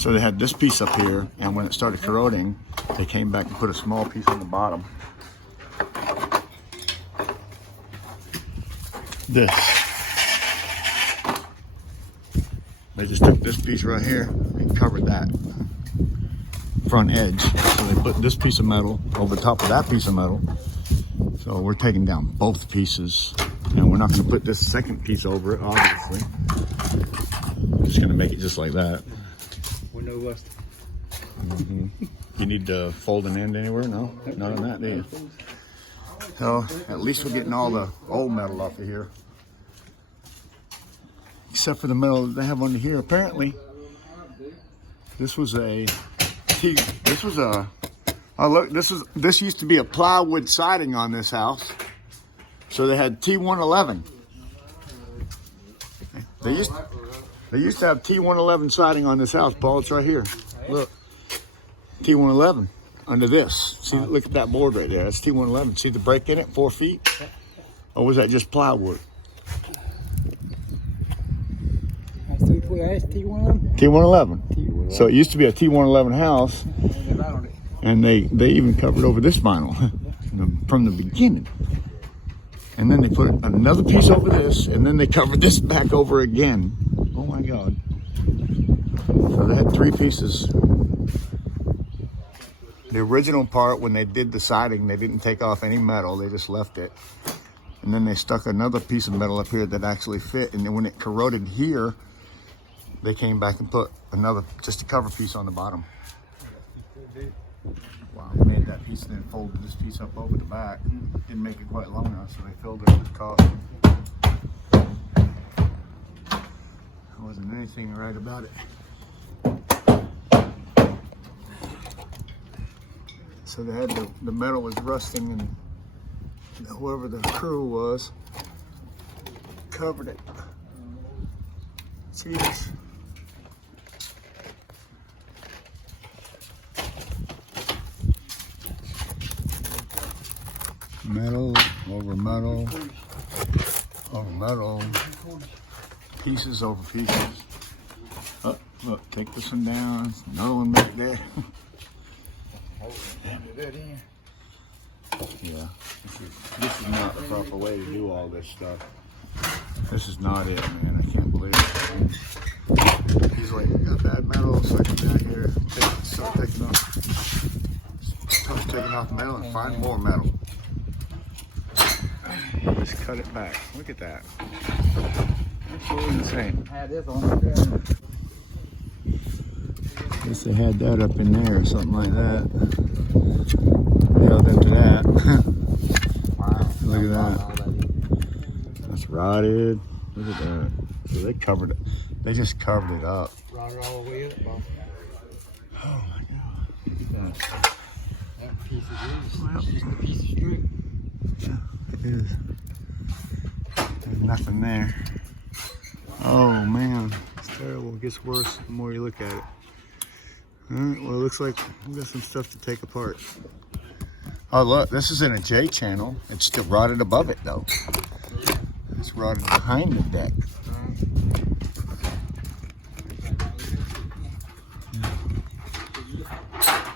So they had this piece up here, and when it started corroding, they came back and put a small piece on the bottom. This. They just took this piece right here and covered that front edge. So they put this piece of metal over top of that piece of metal. So we're taking down both pieces, and we're not going to put this second piece over it, obviously. We're just going to make it just like that. Window rust. You need to fold an end anywhere? No, not on that, do you? So at least we're getting all the old metal off of here, except for the metal that they have under here. Apparently, this was a T. This was a. Oh look, this used to be a plywood siding on this house. So they had T111. They used to have T111 siding on this house, Paul. It's right here. Look, T111 under this. See, look at that board right there. That's T111. See the break in it, 4 feet? Or was that just plywood? That's T111. T111. So it used to be a T111 house, and they even covered over this vinyl from the beginning. And then they put another piece over this, and then they covered this back over again. Oh my God. So they had 3 pieces. The original part, when they did the siding, they didn't take off any metal, they just left it. And then they stuck another piece of metal up here that actually fit, and then when it corroded here, they came back and put another, just a cover piece on the bottom. Wow, they made that piece and then folded this piece up over the back. Didn't make it quite long enough, so they filled it with caution. There wasn't anything right about it. So they had the metal was rusting, and whoever the crew was covered it. See this? Metal over metal over metal, pieces over pieces. Oh, look, take this one down. Another one back there. Yeah, this is not the proper way to do all this stuff. This is not it, man. I can't believe it. He's like, got that metal, so I come down here, start taking off metal and find more metal. Just cut it back. Look at that. Absolutely insane. Guess they had that up in there or something like that. Held into that. Wow. Look at that. That's rotted. Look at that. So they covered it. They just covered it up. Rotted all the way up, Bob. Oh my God. Look at that. That piece is just a piece of string. Yeah, it is. There's nothing there. Oh man, it's terrible. It gets worse the more you look at it. All right, well, it looks like we've got some stuff to take apart. Oh look, this is in a J channel. It's still rotted above it though. It's rotted behind the deck.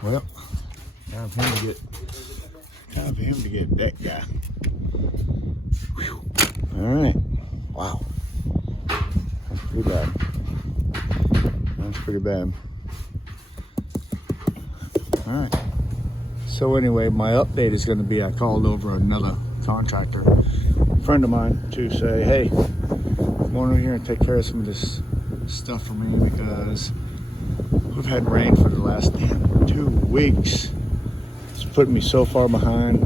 Well, time for him to get deck guy. Whew. All right. Wow. That's pretty bad. That's pretty bad. All right. So anyway, my update is going to be I called over another contractor, a friend of mine, to say, hey, come on over here and take care of some of this stuff for me because we've had rain for the last damn 2 weeks. It's putting me so far behind.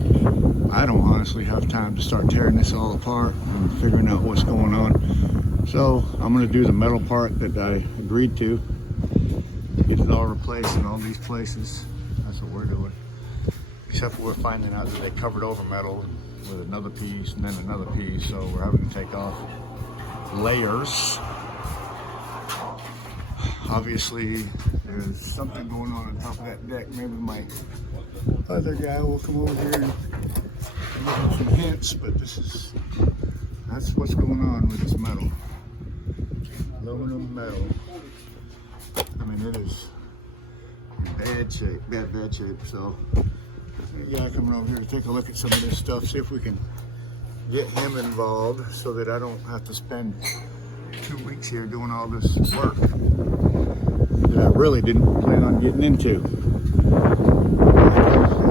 I don't honestly have time to start tearing this all apart and figuring out what's going on. So I'm going to do the metal part that I agreed to. Get it all replaced in all these places. That's what we're doing. Except for we're finding out that they covered over metal with another piece and then another piece. So we're having to take off layers. Obviously, there's something going on top of that deck. Maybe my other guy will come over here and give us some hints, but that's what's going on with this metal. Aluminum metal. I mean, it is in bad shape, bad shape. So, yeah, coming over here to take a look at some of this stuff, see if we can get him involved so that I don't have to spend 2 weeks here doing all this work that I really didn't plan on getting into.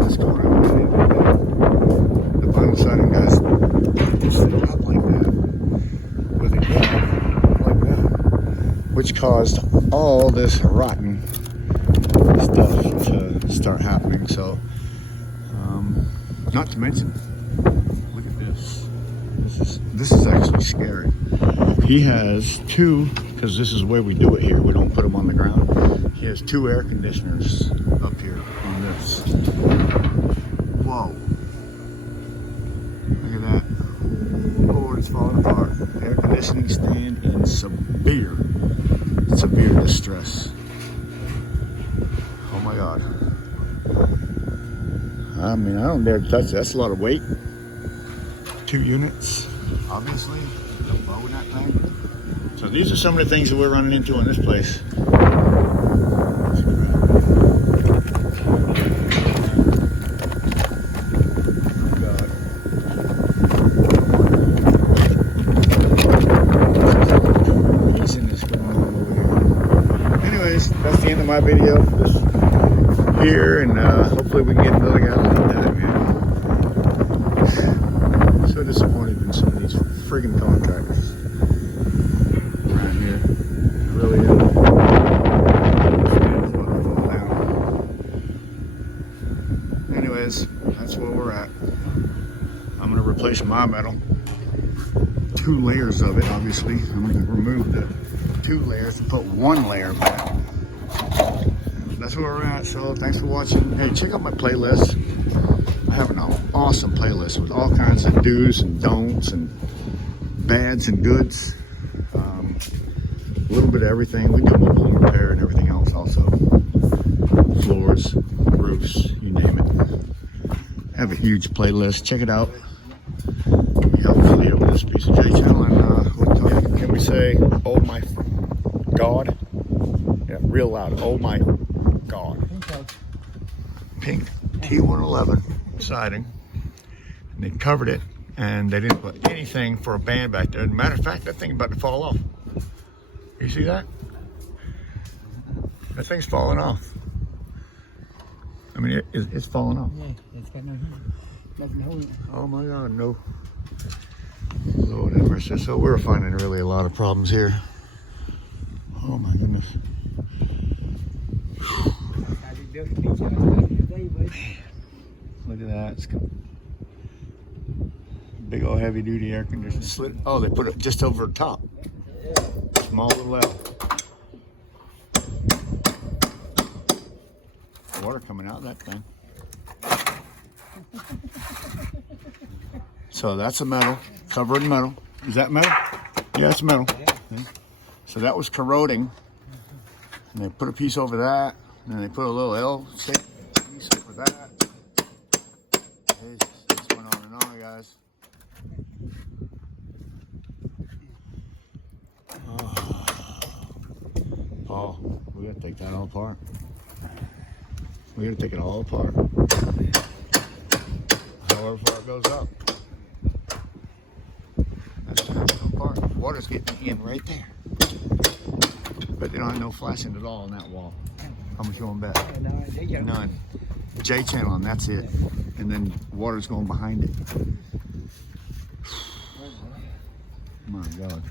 Just going around the vinyl siding, guys, just up like that with a gap like that, which caused all this rotten stuff to start happening. So, not to mention, look at this. This is actually scary. He has two, because this is the way we do it here. We don't put them on the ground. He has 2 air conditioners up here on this. Whoa. Look at that. Oh, it's falling apart. Air conditioning stand in severe distress. Oh my God. I mean, I don't dare touch that. That's a lot of weight. 2 units, obviously. Loading that thing. So these are some of the things that we're running into in this place. Anyways, that's the end of my video for this here, and hopefully we can get another guy like that, man. So disappointed in some of these friggin' contractors around here. Really anyways, that's where we're at. I'm gonna replace my metal. 2 layers of it, obviously. I'm gonna remove the 2 layers and put 1 layer of metal. That's where we're at. So thanks for watching. Hey, check out my playlist. I have an awesome playlist with all kinds of do's and don'ts and bads and goods. A little bit of everything. We do mobile home repair and everything else also. Floors, roofs, you name it. I have a huge playlist. Check it out. Hopefully over this piece of J channel, and can we say, oh my God? Yeah, real loud. Oh my God. Pink T111 siding. And they covered it, and they didn't put anything for a band back there. Matter of fact, that thing's about to fall off. You see that? That thing's falling off. I mean, it's falling off. Yeah, it's got nothing holding it. Oh my God, no. Lord have mercy. So we're finding really a lot of problems here. Oh my goodness. Look at that. It's big old heavy duty air conditioner slit. Oh, they put it just over the top. Small little L. Water coming out of that thing. So that's a metal, covered in metal. Is that metal? Yeah, it's metal. Yeah. So that was corroding. And they put a piece over that. And then they put a little L-shaped piece over that. This went on and on, guys. Oh. Paul, we gotta take that all apart. We gotta take it all apart. However far it goes up. That's the house go apart. Water's getting in right there. But they don't have no flashing at all on that wall. How much you want to bet? None. J channel, and that's it. And then water's going behind it. My God.